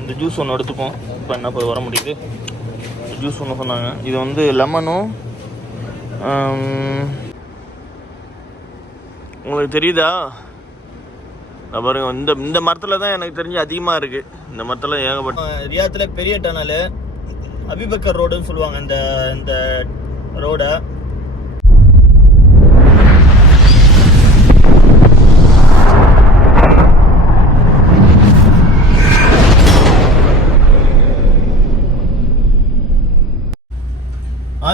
இந்த ஜூஸ் ஒன்று எடுத்துப்போம். இப்போ என்ன போய் வர முடியுது? ஜூஸ் ஒன்று சொன்னாங்க. இது வந்து லெமனும் உங்களுக்கு தெரியுதா? நான் பாருங்க இந்த இந்த மரத்தில் தான் எனக்கு தெரிஞ்சு அதிகமாக இருக்குது இந்த மரத்தில் ஏகப்பட்ட ரியாத்தில் பெரிய டனல் அபிபக்கர் ரோடுன்னு சொல்லுவாங்க இந்த இந்த ரோடை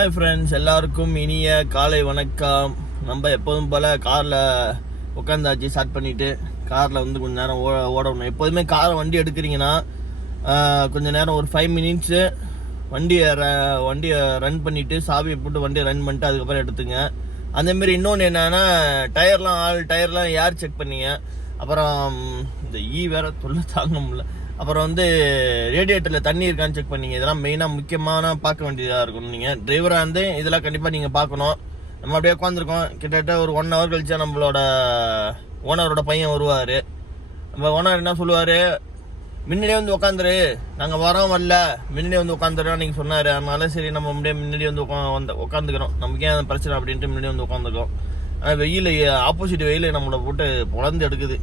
ஹாய் ஃப்ரெண்ட்ஸ் எல்லாருக்கும் இனிய காலை வணக்கம். நம்ம எப்போதும் போல் காரில் உட்காந்தாச்சு ஸ்டார்ட் பண்ணிவிட்டு காரில் வந்து கொஞ்சம் நேரம் ஓ ஓடணும். எப்போதுமே காரை வண்டி எடுக்கிறீங்கன்னா கொஞ்சம் நேரம் ஒரு ஃபைவ் மினிட்ஸு வண்டியை ர- வண்டியை ரன் பண்ணிவிட்டு சாவியை போட்டு வண்டியை ரன் பண்ணிட்டு அதுக்கப்புறம் எடுத்துங்க. அதேமாரி இன்னொன்று என்னென்னா டயர்லாம் ஆள் டயர்லாம் யார் செக் பண்ணீங்க? அப்புறம் இந்த ஈ வேற தொல்லை தாங்க முடியல. அப்புறம் வந்து ரேடியேட்டரில் தண்ணி இருக்கான்னு செக் பண்ணீங்க. இதெல்லாம் மெயினாக முக்கியமான பார்க்க வேண்டியதாக இருக்கும் நீங்கள் டிரைவராக இருந்து இதெல்லாம் கண்டிப்பாக நீங்கள் பார்க்கணும். நம்ம அப்படியே உட்காந்துருக்கோம் கிட்டத்தட்ட ஒரு ஒன் ஹவர் கழிச்சா நம்மளோட ஓனரோட பையன் வருவார். நம்ம ஓனர் என்ன சொல்லுவார்? முன்னாடியே வந்து உட்காந்துரு. நாங்கள் வரோம் வரல. முன்னாடியே வந்து உட்காந்துறோம் நீங்கள் சொன்னார். அதனால சரி நம்ம முன்னாடியே முன்னாடி வந்து உட்கா வந்து உட்காந்துக்கிறோம். நமக்கு ஏன் பிரச்சனை? அப்படின்ட்டு முன்னாடி வந்து உட்காந்துருக்கோம் ஆனால் வெயில் ஆப்போசிட் வெயில் நம்மளை போட்டு பொழந்து எடுக்குது.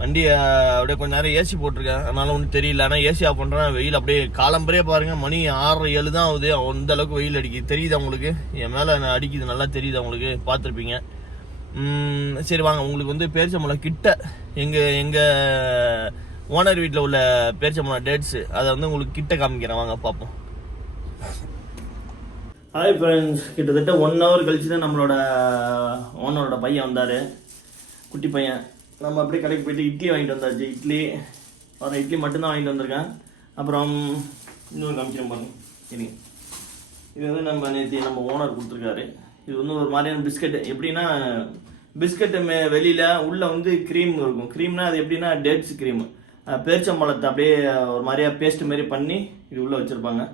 வண்டியை அப்படியே கொஞ்ச நேரம் ஏசி போட்டிருக்கேன். அதனால ஒன்றும் தெரியல. ஆனால் ஏசி ஆஃப் பண்ணுறேன் வெயில் அப்படியே காலம்பரே பாருங்க. மணி ஆறு ஏழு தான் ஆகுது. அந்த அளவுக்கு வெயில் அடிக்குது. தெரியுது உங்களுக்கு? என் மேலே அடிக்குது? நல்லா தெரியுது உங்களுக்கு? பார்த்துருப்பீங்க. சரி வாங்க. உங்களுக்கு வந்து பேரிச்சம்பழம் கிட்ட எங்கள் எங்கள் ஓனர் வீட்டில் உள்ள பேரிச்சம்பழம் டேட்ஸு அதை வந்து உங்களுக்கு கிட்ட காமிக்கிறேன். வாங்க பார்ப்போம். ஹாய் ஃப்ரெண்ட்ஸ் கிட்டத்தட்ட ஒன் ஹவர் கழிச்சு தான் நம்மளோட ஓனரோட பையன் வந்தார். குட்டி பையன். நம்ம அப்படியே கடைக்கு போயிட்டு இட்லி வாங்கிட்டு வந்தாச்சு. இட்லி ஒரு இட்லி மட்டும்தான் வாங்கிட்டு வந்திருக்கேன். அப்புறம் இன்னொரு காமிக்கிறேன் பாருங்க. இனி. இது வந்து நம்ம நேற்று நம்ம ஓனர் கொடுத்துருக்காரு. இது வந்து ஒரு மாதிரியான பிஸ்கட் எப்படின்னா பிஸ்கட்டு மே வெளியில் உள்ளே வந்து க்ரீம் இருக்கும். க்ரீம்னா அது எப்படின்னா டேட்ஸ் க்ரீம் பேரிச்சம்பழத்தை அப்படியே ஒரு மாதிரியா பேஸ்ட் மாதிரி பண்ணி இது உள்ளே வச்சுருப்பாங்க.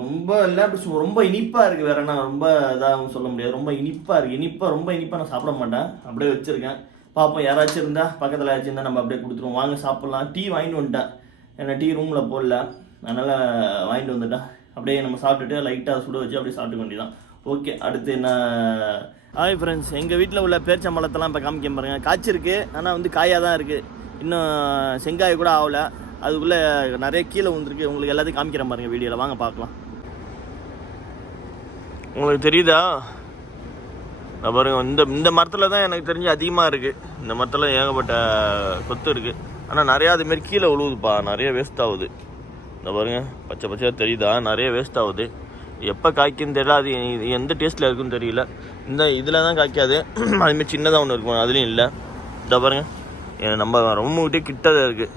ரொம்ப இல்லை அப்படி ரொம்ப இனிப்பாக இருக்குது வேற என்ன ரொம்ப இதாகவும் சொல்ல முடியாது. ரொம்ப இனிப்பாக இருக்குது இனிப்பாக ரொம்ப இனிப்பாக நான் சாப்பிட மாட்டேன். அப்படியே வச்சுருக்கேன். பார்ப்போம் யாராச்சும் இருந்தால் பக்கத்தில் யாராச்சும் இருந்தால் நம்ம அப்படியே கொடுத்துருவோம். வாங்க சாப்பிட்லாம். டீ வாங்கிட்டு வந்துட்டேன். ஏன்னா டீ ரூமில் போடல. அதனால் வாங்கிட்டு வந்துட்டேன். அப்படியே நம்ம சாப்பிட்டுட்டு லைட்டாக சுட வச்சு அப்படியே சாப்பிட்டுக்க வேண்டியதான் ஓகே அடுத்து என்ன? ஹாய் ஃப்ரெண்ட்ஸ் எங்கள் வீட்டில் உள்ள பேரிச்சம்பழத்தெல்லாம் இப்போ காமிக்க பாருங்க. காய்ச்சிருக்கு. ஆனால் வந்து காயாக தான் இருக்குது இன்னும் செங்காய் கூட ஆகல. அதுக்குள்ளே நிறைய கீழே வந்துருக்கு உங்களுக்கு எல்லாத்தையும் காமிக்கிறேன் பாருங்க வீடியோவில் வாங்க பார்க்கலாம். உங்களுக்கு தெரியுதா? நான் பாருங்க இந்த இந்த மரத்தில் தான் எனக்கு தெரிஞ்சு அதிகமாக இருக்குது இந்த மரத்தில் ஏகப்பட்ட சொத்து இருக்குது ஆனால் நிறையா அதுமாரி கீழே விழுவுதுப்பா நிறைய வேஸ்ட் ஆகுது. இந்த பாருங்க பச்சை பச்சையாக தெரியுதா? நிறைய வேஸ்ட் ஆகுது. எப்போ காய்க்குன்னு தெரியல. அது இது எந்த டேஸ்ட்டில் இருக்குன்னு தெரியல. இந்த இதில் தான் காய்க்காது. அதுமாரி சின்னதாக ஒன்று இருக்கும். அதுலேயும் இல்லை. இந்த பாருங்க நம்ம ரொம்ப கிட்டே கிட்டதாக இருக்குது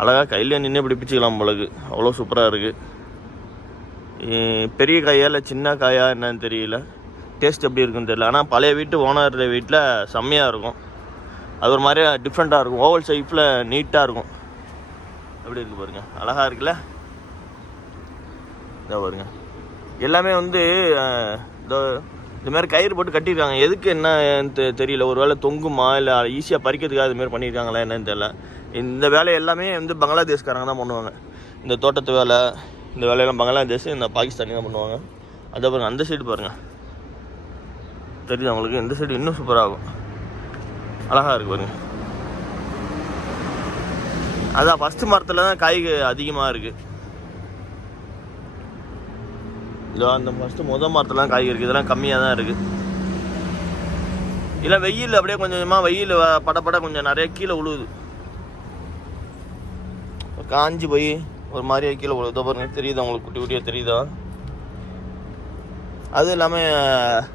அழகாக கையிலே நின்று இப்படி பிடிச்சிக்கலாம் போலக்கு அவ்வளோ சூப்பராக இருக்குது பெரிய காயா இல்லை சின்ன காயா என்னன்னு தெரியல. டேஸ்ட் எப்படி இருக்குன்னு தெரியல. ஆனால் பழைய வீட்டு ஓனர் வீட்டில் செம்மையாக இருக்கும். அது ஒரு மாதிரியாக டிஃப்ரெண்ட்டாக இருக்கும். ஓவல் ஷேப்பில் நீட்டாக இருக்கும். எப்படி இருக்குது பாருங்க. அழகாக இருக்குல்ல? இதோ பாருங்க. எல்லாமே வந்து இதோ இந்த மாதிரி கயிறு போட்டு கட்டியிருக்காங்க. எதுக்கு என்ன தெரியல. ஒரு வேளை தொங்குமா? இல்லை ஈஸியாக பறிக்கிறதுக்காக இதுமாரி பண்ணியிருக்காங்களா என்னன்னு தெரியல. இந்த வேலை எல்லாமே வந்து பங்களாதேஷ்காரங்க தான் பண்ணுவாங்க. இந்த தோட்டத்து வேலை இந்த வேலையெல்லாம் பங்களாதேஷ் இந்த பாகிஸ்தானி தான் பண்ணுவாங்க. அதை பாருங்க அந்த சைடு பாருங்க. தெரியுது அவங்களுக்கு இந்த சைடு இன்னும் சூப்பராகும் அழகாக இருக்கு பாருங்க. அதான் ஃபஸ்ட்டு மரத்தில் தான் காய் அதிகமாக இருக்குது இதோ அந்த ஃபஸ்ட்டு முத மரத்துலாம் காய் இருக்குது இதெல்லாம் கம்மியாக தான் இருக்குது இல்லை வெயில் அப்படியே கொஞ்சம் கொஞ்சமாக வெயில் படப்பட கொஞ்சம் நிறைய கீழே விழுவுது காஞ்சி போய் ஒரு மாதிரியா கீழே உள்ள பாருங்க தெரியுதா உங்களுக்கு? குட்டி குட்டியாக தெரியுதா? அதுவும் இல்லாமல்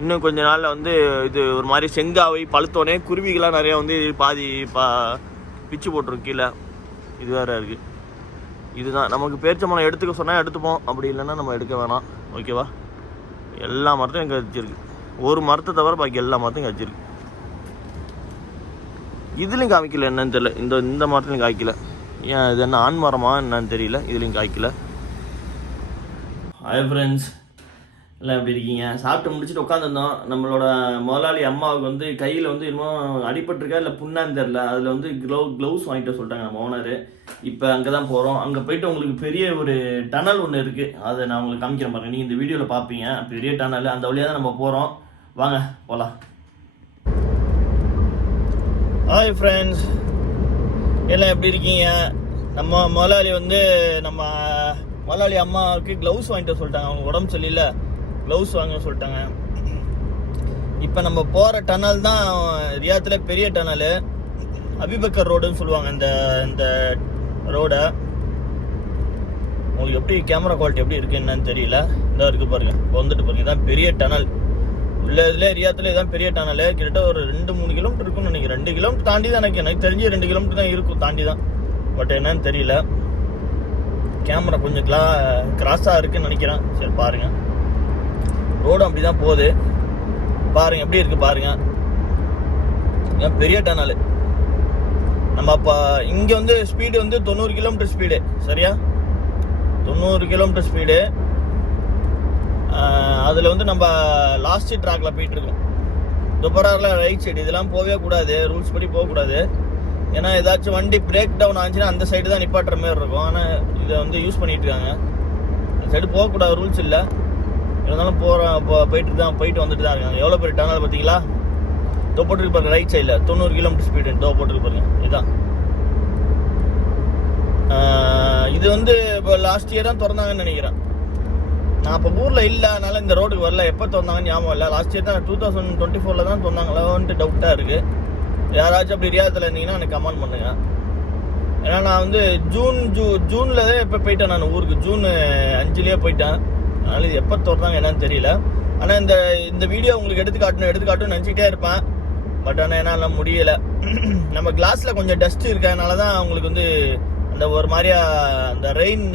இன்னும் கொஞ்ச நாளில் வந்து இது ஒரு மாதிரி செங்காவை பழுத்தோடனே குருவிகள்லாம் நிறையா வந்து பாதி பா பிச்சு போட்டுரும் கீழே. இது வேறு இருக்குது இதுதான். நமக்கு பேரிச்சம்பழம் எடுத்துக்க சொன்னால் எடுத்துப்போம். அப்படி இல்லைன்னா நம்ம எடுக்க வேணாம். ஓகேவா எல்லா மரத்தையும் இங்கே வச்சிருக்கு. ஒரு மரத்தை தவிர பாக்கி எல்லா மரத்தையும் இங்கே வச்சிருக்கு. இதுலேயும் காமிக்கல என்னன்னு தெரியல. இந்த இந்த மரத்துலையும் காய்க்கல ஏன் இது என்ன ஆண் மரமா என்னன்னு தெரியல இதுலேயும் காய்க்கல. ஹாய் ஃப்ரெண்ட்ஸ் எல்லாம் எப்படி இருக்கீங்க? சாப்பிட்டு முடிச்சுட்டு உட்காந்துருந்தோம் நம்மளோட முதலாளி அம்மாவுக்கு வந்து கையில் வந்து இன்னும் அடிபட்டிருக்கா இல்லை புண்ணான்னு தெரில அதில் வந்து க்ளவு க்ளவுஸ் வாங்கிட்டு சொல்லிட்டாங்க நம்ம ஓனரு இப்போ அங்கே தான் போகிறோம் அங்கே போயிட்டு உங்களுக்கு பெரிய ஒரு டனல் ஒன்று இருக்குது அதை நான் உங்களுக்கு காமிக்கிறேன் பாருங்க. நீங்கள் இந்த வீடியோவில் பார்ப்பீங்க பெரிய டனல் அந்த வழியாக தான் நம்ம போகிறோம் வாங்க போகலாம் ஹாய் ஃப்ரெண்ட்ஸ் எல்லாம் எப்படி இருக்கீங்க? நம்ம முதலாளி வந்து நம்ம முதலாளி அம்மாவுக்கு க்ளவுஸ் வாங்கிட்டு சொல்லிட்டாங்க. அவங்க உடம்பு சரியில்லை. க்ளவுஸ் வாங்க சொல்லிட்டாங்க. இப்போ நம்ம போகிற டனல் தான் ரியாத்தில் பெரிய டனலு அபிபக்கர் ரோடுன்னு சொல்லுவாங்க இந்த இந்த ரோடை. உங்களுக்கு எப்படி கேமரா குவாலிட்டி எப்படி இருக்குன்னு தெரியல. இதாக இருக்குது பாருங்கள் வந்துட்டு பாருங்க. இதான் பெரிய டனல் உள்ள இதில் ஏரியாத்தில் இதான் பெரிய டனல் கிட்டத்தட்ட ஒரு ரெண்டு மூணு கிலோமீட்டர் இருக்கும்னு நினைக்கிறேன். ரெண்டு கிலோமீட்டர் தாண்டி தான் எனக்கு எனக்கு தெரிஞ்சு ரெண்டு கிலோமீட்டர் தான் இருக்கும் தாண்டி தான். பட் என்னன்னு தெரியல. கேமரா கொஞ்சம் கிளா கிராஸாக இருக்குன்னு நினைக்கிறேன். சரி பாருங்கள் ரோடும் அப்படி தான் போகுது. பாருங்க எப்படி இருக்குது பாருங்க. பெரிய டனல் நம்ம அப்போ இங்கே வந்து ஸ்பீடு வந்து தொண்ணூறு கிலோமீட்டர் ஸ்பீடு சரியா? தொண்ணூறு கிலோமீட்டர் ஸ்பீடு அதில் வந்து நம்ம லாஸ்ட் ட்ராக்ல போயிட்டு இருக்கோம் துப்பராரில் ரைட் சைடு இதெல்லாம் போகவே கூடாது ரூல்ஸ் படி போகக்கூடாது ஏன்னா ஏதாச்சும் வண்டி பிரேக் டவுன் ஆச்சுன்னா அந்த சைடு தான் நிப்பாட்டுற மாதிரி இருக்கும். ஆனால் இதை வந்து யூஸ் பண்ணிட்டு இருக்காங்க அந்த சைடு போகக்கூடாது ரூல்ஸ் இல்லை. இருந்தாலும் போகிறோம் இப்போ போயிட்டு தான் போயிட்டு வந்துட்டு தான் இருக்காங்க. எவ்வளோ பெரிய டனல் பார்த்தீங்களா தோ போட்டுருக்கு பாருங்க ரைட் சைடில் தொண்ணூறு கிலோமீட்டர் ஸ்பீடு தோ போட்டுருக்கு பாருங்க. இதுதான் இது வந்து இப்போ லாஸ்ட் இயர் தான் திறந்தாங்கன்னு நினைக்கிறேன். நான் இப்போ ஊரில் இல்லை அதனால் இந்த ரோடுக்கு வரல. எப்போ திறந்தாங்கன்னு ஞாபகம் இல்லை. லாஸ்ட் இயர் தான் டூ தௌசண்ட் டுவெண்ட்டி ஃபோரில் தான் திறந்தாங்களான்ட்டு டவுட்டாக இருக்குது யாராச்சும் அப்படி ரியாத்தில் இருந்தீங்கன்னா எனக்கு கமெண்ட் பண்ணுங்கள் ஏன்னா நான் வந்து ஜூன் ஜூ ஜூனில் தான் இப்போ போயிட்டேன் நான் ஊருக்கு. ஜூன் அஞ்சுலேயே போயிட்டேன். அதனால் இது எப்போ திறந்தாங்க என்னன்னு தெரியல. ஆனால் இந்த இந்த வீடியோ உங்களுக்கு எடுத்து காட்டணும் எடுத்து காட்டணும்னு நினச்சிக்கிட்டே இருப்பேன். பட் ஆனால் என்னால் முடியலை. நம்ம கிளாஸில் கொஞ்சம் டஸ்ட் இருக்கிறதுனால தான் உங்களுக்கு வந்து அந்த ஒரு மாதிரியா அந்த ரெயின்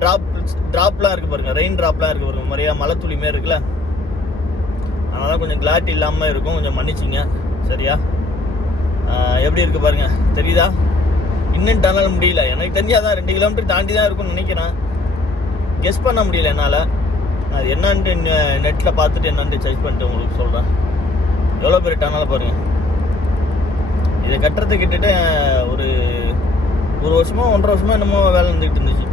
ட்ராப் ட்ராப்லாம் இருக்குது பாருங்க ரெயின் ட்ராப்லாம் இருக்குது பாருங்கள் மாதிரியா மழை துளி மாரி இருக்குல்ல? அதனால் கொஞ்சம் கிளாரிட்டி இல்லாமல் இருக்கும் கொஞ்சம் மன்னிச்சிங்க. சரியா? எப்படி இருக்குது பாருங்கள் தெரியுதா? இன்னும் டனல் முடியல. எனக்கு தெரிஞ்சாதான் ரெண்டு கிலோமீட்டர் தாண்டி தான் இருக்கும்னு நினைக்கிறேன். கெஸ் பண்ண முடியல என்னால். அது என்னன்ட்டு நெட்டில் பார்த்துட்டு என்னன்ட்டு செக் பண்ணிட்டு உங்களுக்கு சொல்கிறேன் எவ்வளோ பெரிய டனல் பாருங்கள் இதை கட்டுறது கிட்டத்தட்ட ஒரு ஒரு வருஷமோ ஒன்றரை வருஷமோ என்னமோ வேலை இருந்துக்கிட்டு இருந்துச்சு.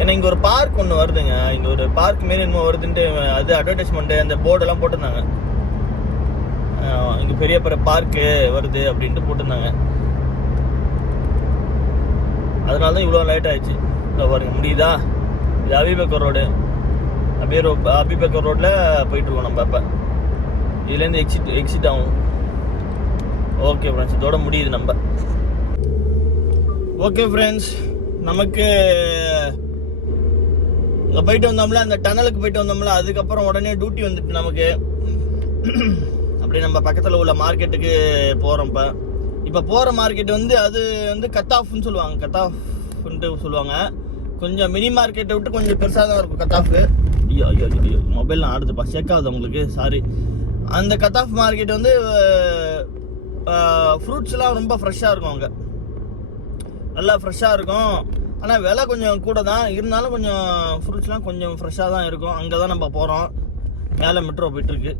ஏன்னா இங்கே ஒரு பார்க் ஒன்று வருதுங்க. இங்கே ஒரு பார்க் மாரி என்னமோ வருதுன்ட்டு அது அட்வர்டைஸ்மெண்ட்டு அந்த போர்டெல்லாம் போட்டிருந்தாங்க. இங்கே பெரிய பெரிய பார்க்கு வருது அப்படின்ட்டு போட்டிருந்தாங்க. அதனால தான் இவ்வளோ லேட் ஆயிடுச்சு. இல்லை பாருங்க முடியுதா? இது அபிபக்கர் ரோடு அபி ரோ அபிபக்கர் ரோட்டில் போயிட்டுருக்கோம் நம்ம இப்போ இதுலேருந்து எக்ஸிட் எக்ஸிட் ஆகும். ஓகே ஃப்ரெண்ட்ஸ் இதோட முடியுது நம்ம. ஓகே ஃப்ரெண்ட்ஸ் நமக்கு அங்கே போயிட்டு வந்தோம்ல அந்த டனலுக்கு போயிட்டு வந்தோம்ல அதுக்கப்புறம் உடனே டியூட்டி வந்துட்டு நமக்கு. அப்படியே நம்ம பக்கத்தில் உள்ள மார்க்கெட்டுக்கு போகிறோம் இப்போ. இப்போ போகிற மார்க்கெட் வந்து அது வந்து கட் ஆஃப்னு சொல்லுவாங்க. கட் ஆஃப்ன்ட்டு சொல்லுவாங்க. கொஞ்சம் மினி மார்க்கெட்டை விட்டு கொஞ்சம் பெருசாக தான் இருக்கும் கட் ஆஃப் ஐயோ ஐயோ ஐயோ மொபைல்லாம் ஆடுதுப்பா செக் ஆகுது உங்களுக்கு. சாரி அந்த கத்தாஃப் ஆஃப் மார்க்கெட் வந்து ஃப்ரூட்ஸ்லாம் ரொம்ப ஃப்ரெஷ்ஷாக இருக்கும் அங்கே. நல்லா ஃப்ரெஷ்ஷாக இருக்கும். ஆனால் விலை கொஞ்சம் கூட தான் இருந்தாலும் கொஞ்சம் ஃப்ரூட்ஸ்லாம் கொஞ்சம் ஃப்ரெஷ்ஷாக தான் இருக்கும். அங்கே தான் நம்ம போகிறோம் மேலே மெட்ரோ போயிட்டுருக்கு.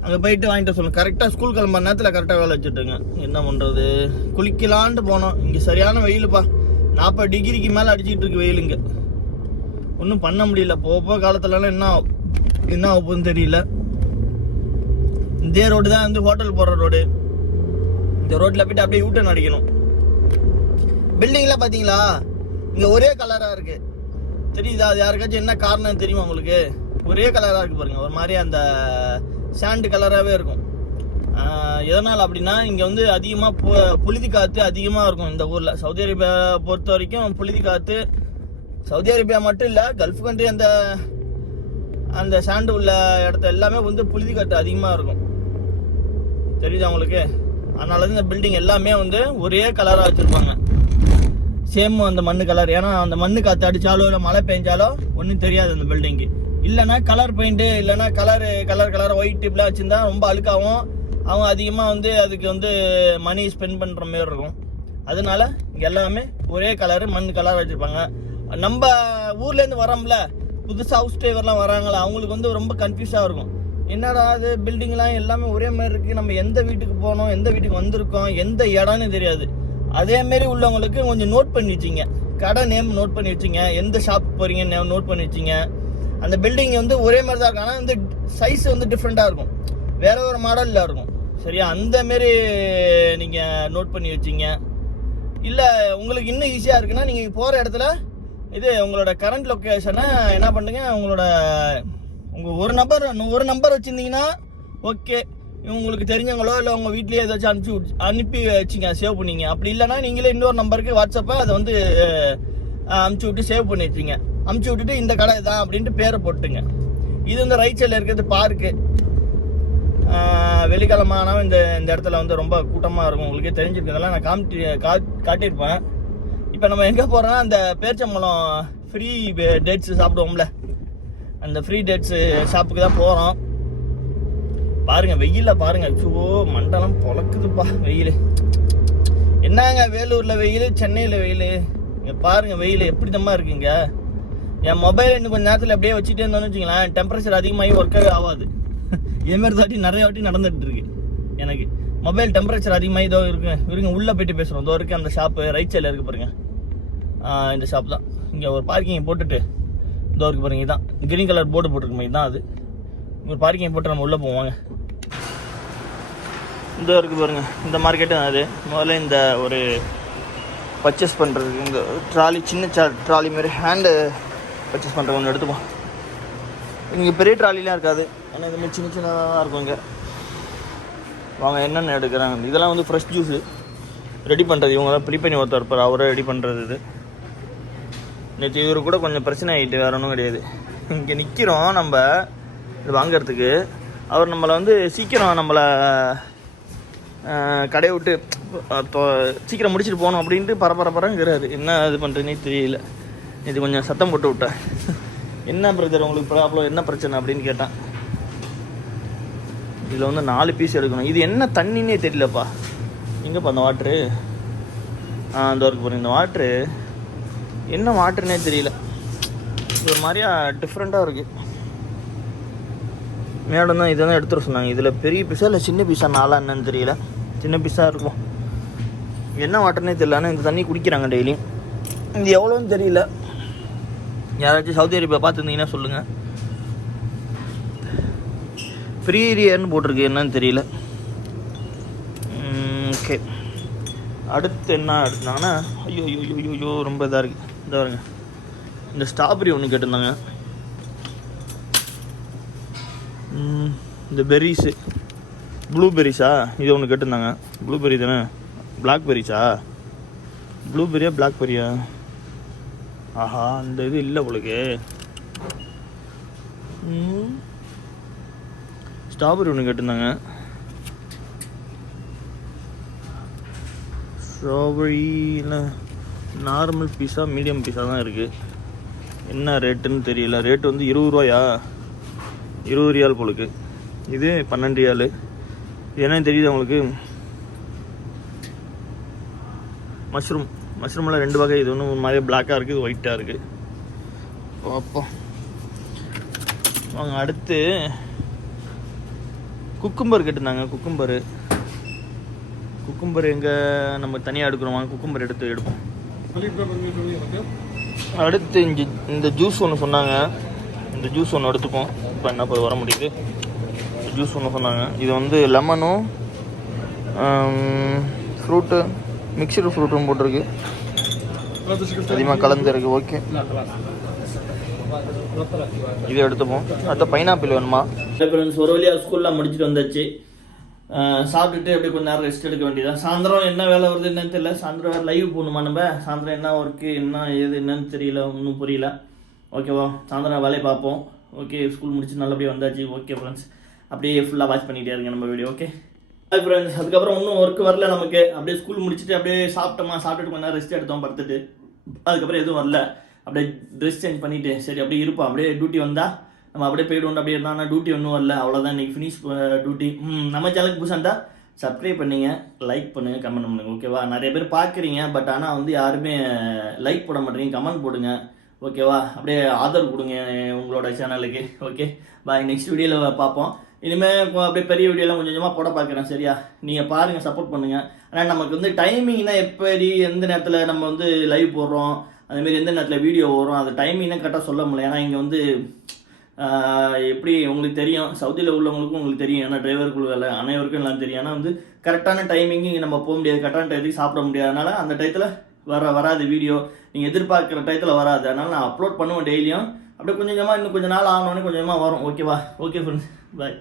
அங்கே போயிட்டு வாங்கிட்டு சொல்லணும் கரெக்டாக ஸ்கூல் கிளம்புற நேரத்தில் கரெக்டாக வேலை வச்சுட்டுங்க. என்ன பண்ணுறது குளிக்கலான்ட்டு போனோம். இங்கே சரியான வெயிலுப்பா. நாற்பது டிகிரிக்கு மேலே அடிச்சுக்கிட்டு இருக்கு வெயில் இங்கே ஒன்றும் பண்ண முடியல. போக போக காலத்துலலாம் என்ன ஆகும்- என்ன ஆகுதுன்னு தெரியல. இதே ரோடு தான் வந்து ஹோட்டல் போகிற ரோடு இந்த ரோட்டில் போயிட்டு அப்படியே யூட்டன் அடிக்கணும். பில்டிங்லாம் பார்த்தீங்களா இங்கே ஒரே கலராக இருக்குது தெரியுதா? அது யாருக்காச்சும் என்ன காரணம் தெரியுமா உங்களுக்கு? ஒரே கலராக இருக்குது பாருங்கள் ஒரு மாதிரி அந்த சாண்டு கலராகவே இருக்கும். எதனால் அப்படின்னா இங்கே வந்து அதிகமாக பு புழுதி காற்று அதிகமாக இருக்கும் இந்த ஊரில். சவுதி அரேபியா பொறுத்த வரைக்கும் புழுதி காற்று சவுதி அரேபியா மட்டும் இல்லை கல்ஃப் கண்ட்ரி அந்த அந்த சாண்டு உள்ள இடத்த எல்லாமே வந்து புழுதி காற்று அதிகமாக இருக்கும். தெரியுதா உங்களுக்கு? அதனால தான் இந்த பில்டிங் எல்லாமே வந்து ஒரே கலராக வச்சுருப்பாங்க. சேம் அந்த மண்ணு கலர் ஏன்னா அந்த மண்ணு காற்று அடித்தாலோ இல்லை மழை பெஞ்சாலோ ஒன்றும் தெரியாது அந்த பில்டிங்கு இல்லைன்னா கலர் பெயிண்ட்டு இல்லைன்னா கலரு கலர் கலர் ஒயிட் இப்படிலாம் வச்சுருந்தா ரொம்ப அழுக்காகும் அவங்க அதிகமாக வந்து அதுக்கு வந்து மணி ஸ்பெண்ட் பண்ணுற மாதிரி இருக்கும். அதனால இங்கே எல்லாமே ஒரே கலரு மண் கலர் வச்சுருப்பாங்க. நம்ம ஊர்லேருந்து வரோம்ல புதுசாக ஹவுஸ் டிரைவர்லாம் வராங்களா அவங்களுக்கு வந்து ரொம்ப கன்ஃபியூஸாக இருக்கும். என்னடா அது பில்டிங்லாம் எல்லாமே ஒரே மாதிரி இருக்குது நம்ம எந்த வீட்டுக்கு போனோம் எந்த வீட்டுக்கு வந்திருக்கோம் எந்த இடம்னு தெரியாது. அதேமாரி உள்ளவங்களுக்கு கொஞ்சம் நோட் பண்ணி வச்சிங்க. கடை நேம் நோட் பண்ணி வச்சிங்க. எந்த ஷாப் போகிறீங்க நோட் பண்ணி வச்சிங்க. அந்த பில்டிங் வந்து ஒரே மாதிரி தான் இருக்கும். ஆனால் வந்து சைஸ் வந்து டிஃப்ரெண்ட்டாக இருக்கும். வேற ஒரு மாடலில் இருக்கும். சரியா? அந்த மாரி நீங்கள் நோட் பண்ணி வச்சிங்க. இல்லை உங்களுக்கு இன்னும் ஈஸியாக இருக்குன்னா நீங்கள் போகிற இடத்துல இது உங்களோட கரண்ட் லொக்கேஷனை என்ன பண்ணுங்க? உங்களோட உங்கள் ஒரு நம்பர் ஒரு நம்பர் வச்சுருந்தீங்கன்னா ஓகே உங்களுக்கு தெரிஞ்சவங்களோ இல்லை உங்கள் வீட்லேயே ஏதாச்சும் அனுப்பிச்சி விட்- அனுப்பி வச்சிங்க சேவ் பண்ணீங்க. அப்படி இல்லைன்னா நீங்களே இன்னொரு நம்பருக்கு வாட்ஸ்அப்பை அதை வந்து அமுச்சு அனுப்பிச்சி விட்டு சேவ் பண்ணி வச்சிங்க அனுப்பிச்சி விட்டுட்டு இந்த கடை தான் அப்படின்ட்டு பேரை போட்டுங்க. இது வந்து ரைட் சைடில் இருக்கிறது பார்க்கு வெள்ளிக்கிழமானா இந்த இந்த இடத்துல வந்து ரொம்ப கூட்டமாக இருக்கும். உங்களுக்கே தெரிஞ்சிருக்கிறதெல்லாம் நான் காமிட்டி கா காட்டியிருப்பேன். இப்போ நம்ம எங்கே போகிறோன்னா அந்த பேர்ச்சம்பழம் ஃப்ரீ டேட்ஸ் சாப்பிடுவோம்ல. அந்த ஃப்ரீ டேட்ஸு ஷாப்புக்கு தான் போகிறோம் பாருங்க வெயில பாருங்க. ஐயோ மண்டலம் பொழக்குதுப்பா வெயில். என்னங்க வேலூர்ல வெயில் சென்னையில வெயில்? இங்க பாருங்க வெயில் எப்படி தம்மா இருக்குங்க? என் மொபைல் இன்னும் கொஞ்ச நேரத்தில் அப்படியே வச்சுட்டே இருந்தோம்னு வச்சுங்களேன் டெம்பரேச்சர் அதிகமாகி ஒர்க்கவே ஆகாது. இதுமாரி தாட்டி நிறைய வாட்டி நடந்துட்டு இருக்கு எனக்கு. மொபைல் டெம்பரேச்சர் அதிகமாக இதோ இருக்கு. இருங்க உள்ளே போயிட்டு பேசுகிறோம் இதோ இருக்குது அந்த ஷாப்பு ரைட் சைடில் இருக்கு பாருங்க. இந்த ஷாப் தான். இங்கே ஒரு பார்க்கிங் போட்டுட்டு இதோ இருக்கு பாருங்க இதான். கிரீன் கலர் போர்டு போட்டுருக்க மாதிரி தான் அது. ஒரு பார்க்கிங் போட்டு நம்ம உள்ளே போவாங்க இந்த இருக்குது பாருங்க. இந்த மார்க்கெட்டு தான் அது. முதல்ல இந்த ஒரு பர்ச்சேஸ் பண்ணுறதுக்கு இந்த ட்ராலி சின்ன ட்ராலி மாதிரி ஹேண்டு பர்ச்சேஸ் பண்ணுறது ஒன்று எடுத்துப்போம். இங்கே பெரிய ட்ராலிலாம் இருக்காது. ஆனால் இது மாதிரி சின்ன சின்னதாக தான் இருக்கும் இங்கே. வாங்க என்னென்ன எடுக்கிறாங்க? இதெல்லாம் வந்து ஃப்ரெஷ் ஜூஸு ரெடி பண்ணுறது இவங்க தான் ப்ரீ பண்ணி ஒருத்தர் இருப்பார். அவரே ரெடி பண்ணுறது இது. நேற்று இவர் கூட கொஞ்சம் பிரச்சனை ஆகிட்டு வேற ஒன்றும் கிடையாது. இங்கே நிற்கிறோம் நம்ம. இது வாங்கிறதுக்கு அவர் நம்மளை வந்து சீக்கிரம் நம்மளை கடையை விட்டு சீக்கிரம் முடிச்சுட்டு போகணும் அப்படின்ட்டு பரபரப்பரங்கிறாரு என்ன இது பண்ணுறேன்னே தெரியல. இது கொஞ்சம் சத்தம் போட்டு விட்டேன். என்ன பிரச்சனை உங்களுக்கு ப்ராப்ளம் என்ன பிரச்சனை அப்படின்னு கேட்டான். இதில் வந்து நாலு பீஸ் எடுக்கணும். இது என்ன தண்ணின்னே தெரியலப்பா. எங்கேப்பா அந்த வாட்ரு ஆ அந்த ஒர்க் போகிறேன் இந்த வாட்ரு என்ன வாட்டர்னே தெரியல. ஒரு மாதிரியா டிஃப்ரெண்ட்டாக இருக்குது மேடம் தான் இதை தான் எடுத்துட சொன்னாங்க. இதில் பெரிய பீஸா இல்லை சின்ன பீஸா நாளா என்னன்னு தெரியல. சின்ன பீஸாக இருக்கும். என்ன வாட்டர்னே தெரியல. ஆனால் இந்த தண்ணி குடிக்கிறாங்க டெய்லியும் இது எவ்வளோன்னு தெரியல. யாராச்சும் சவுதி அரேபியா பார்த்துருந்தீங்கன்னா சொல்லுங்கள் ஃப்ரீ ஏரியான்னு போட்டிருக்கு. என்னன்னு தெரியல. ஓகே அடுத்து என்ன எடுத்தாங்கன்னா ஐயோ ஐயோ ஐயோ ஐயோ ரொம்ப இதாக இருக்குது இதாக வருங்க இந்த ஸ்ட்ராபெரி ஒன்று கேட்டிருந்தாங்க ம், இந்த பெர்ரிஸு ப்ளூபெரிஸா இது ஒன்று கேட்டிருந்தாங்க. ப்ளூபெரி தானே? பிளாக்பெர்ரிஸா ப்ளூபெர்ரியா பிளாக்பெர்ரியா ஆஹா அந்த இது இல்லை உங்களுக்கு ஸ்ட்ராபெரி ஒன்று கேட்டிருந்தாங்க. ஸ்ட்ராபெரியில் நார்மல் பீஸா மீடியம் பீஸா தான் இருக்குது என்ன ரேட்டுன்னு தெரியல. ரேட்டு வந்து இருபது ரூபாயா? இருபது ரியால் போலுக்கு. இது பன்னெண்டு ரியால். ஏன்னா என்னன்னு தெரியுது உங்களுக்கு. மஷ்ரூம் மஷ்ரூமில் ரெண்டு வகை. இது ஒன்று மாதிரி பிளாக்காக இருக்குது இது ஒயிட்டாக இருக்குது பார்ப்போம் வாங்க அடுத்து குக்கும்பர் கேட்டிருந்தாங்க குக்கும்பரு குக்கும்பர் எங்கே நம்ம தனியாக எடுக்கிறோம். வாங்க குக்கும்பர் எடுத்து எடுப்போம். அடுத்து இந்த இந்த ஜூஸ் ஒன்று சொன்னாங்க. இந்த ஜூஸ் ஒன்று எடுத்துப்போம். இப்போ என்ன போய் வர முடியுது. ஜூஸ் ஒன்று சொன்னாங்க. இது வந்து லெமனும் ஃப்ரூட்டு மிக்சடு ஃப்ரூட்டும் போட்டிருக்கு. அதிகமாக கலந்துருக்கு ஓகே இது எடுத்துப்போம். அடுத்த பைனாப்பிள் வேணுமா? ஃப்ரெண்ட்ஸ் ஒரு வழியாக ஸ்கூல்லாம் முடிச்சுட்டு வந்தாச்சு. சாப்பிட்டுட்டு அப்படியே கொஞ்சம் நேரம் ரெஸ்ட் எடுக்க வேண்டியதான் சாயந்தரம் என்ன வேலை வருது என்னன்னு தெரியல. சாயந்தரம் வேறு லைவ் போகணுமா நம்ம? சாயந்தரம் என்ன ஒர்க்கு என்ன ஏது என்னன்னு தெரியல ஒன்றும் புரியல. ஓகேவா சாயந்தரம் வேலையை பார்ப்போம். ஓகே ஸ்கூல் முடிச்சு நல்லபடியாக வந்தாச்சு. ஓகே ஃப்ரெண்ட்ஸ் அப்படியே ஃபுல்லாக வாட்ச் பண்ணிகிட்டே இருங்க நம்ம வீடியோ ஓகே ஹாய் ஃப்ரெண்ட்ஸ் அதுக்கப்புறம் ஒன்றும் ஒர்க் வரல நமக்கு. அப்படியே ஸ்கூல் முடிச்சுட்டு அப்படியே சாப்பிட்டோமா? சாப்பிட்டுட்டு கொஞ்சம் ரெஸ்ட் எடுத்தோம் படுத்துட்டு. அதுக்கப்புறம் எதுவும் வரல. அப்படியே ட்ரெஸ் சேஞ்ச் பண்ணிட்டு சரி அப்படியே இருப்போம். அப்படியே டியூட்டி வந்தால் நம்ம அப்படியே போயிடுவோம் அப்படியே இருந்தா டியூட்டி ஒன்றும் வரல. அவ்வளோதான் இன்னைக்கு ஃபினிஷ் டியூட்டி ம் நம்ம சேனலுக்கு புதுசாக இருந்தால் சப்ஸ்கிரைப் பண்ணுங்க லைக் பண்ணுங்க கமெண்ட் பண்ணுங்க ஓகேவா நிறைய பேர் பார்க்குறீங்க பட் ஆனால் வந்து யாருமே லைக் போட மாட்டேறீங்க கமெண்ட் போடுங்க. ஓகேவா? அப்படியே ஆதரவு கொடுங்க உங்களோட சேனலுக்கு ஓகே? பாய் நெக்ஸ்ட் வீடியோவில் பார்ப்போம். இனிமேல் அப்படியே பெரிய வீடியோலாம் கொஞ்சம் கொஞ்சமாக போட பார்க்குறேன் சரியா? நீங்கள் பாருங்கள் சப்போர்ட் பண்ணுங்கள் ஆனால் நமக்கு வந்து டைமிங்னா எப்படி எந்த நேரத்தில் நம்ம வந்து லைவ் போடுறோம் அதுமாரி எந்த நேரத்தில் வீடியோ வரும் அந்த டைமிங்னா கரெக்டாக சொல்ல முடியல. ஏன்னா இங்கே வந்து எப்படி உங்களுக்கு தெரியும் சவுதியில் உள்ளவங்களுக்கும் உங்களுக்கு தெரியும். ஏன்னா டிரைவர்களுக்கு அனைவருக்கும் எல்லாம் தெரியும். ஆனால் வந்து கரெக்டான டைமிங்கு இங்கே நம்ம போக முடியாது கரெக்டான டயத்துக்கு சாப்பிட முடியாது அதனால் அந்த டயத்தில் வர வராது வீடியோ நீங்கள் எதிர்பார்க்குற டயத்தில் வராது. அதனால் நான் அப்லோட் பண்ணுவேன் டெய்லியும் அப்படியே கொஞ்சம் கொஞ்சமாக இன்னும் கொஞ்சம் நாள் ஆனோடனே கொஞ்சம் கொஞ்சமாக வரும். ஓகேவா ஓகே ஃப்ரெண்ட்ஸ் பாய்